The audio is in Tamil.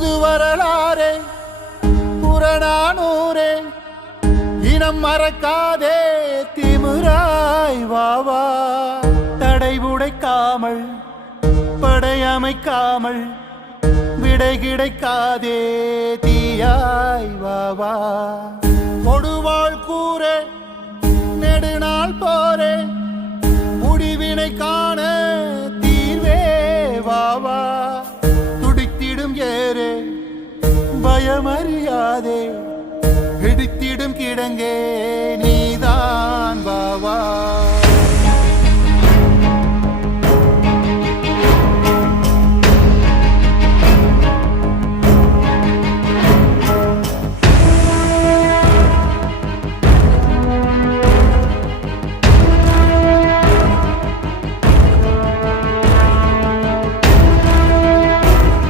புது வரலாறே புறநானூரே இனம் மறக்காதே திமிராய் வாவா தடை உடைக்காமல் படையமைக்காமல் விடை கிடைக்காதே தீயாய் வாவா கொடுவாள் கூரே நெடுநாள் போரே முடிவினை காண தீர்வே வாவா துடித்திடும் ஏறே பயமறியாதே இடித்திடும் கிடங்கே நீதான்